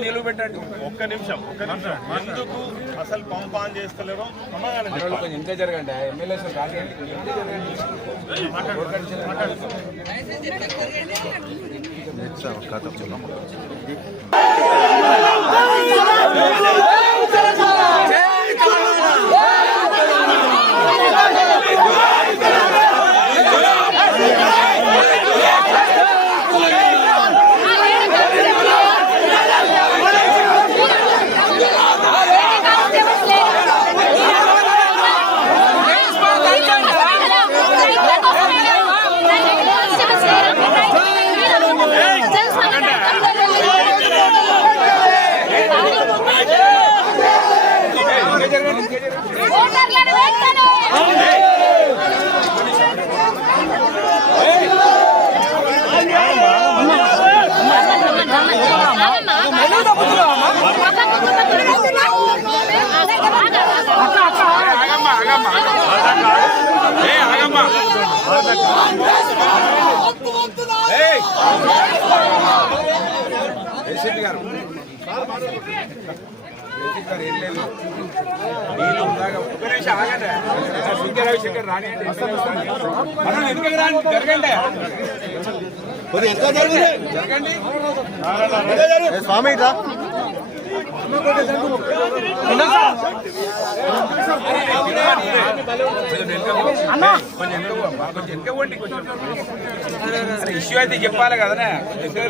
నిలబెట్టండి. ఒక్క నిమిషం ఎందుకు అసలు పంప్ ఆన్ చేస్తలేరో సమాధానం కొంచెం ఇంకా జరగండి. ఎమ్మెల్యే ఏసీపీ గారు ఏం లేదు నీళ్ళు ఉందాక ఒక్క నిమిషం ఆగండి. రవిశంకర్ రాని మనం ఎందుకు రాని జరగండి జరగండి స్వామి కొంచెం ఇష్యూ అయితే చెప్పాలి కదా.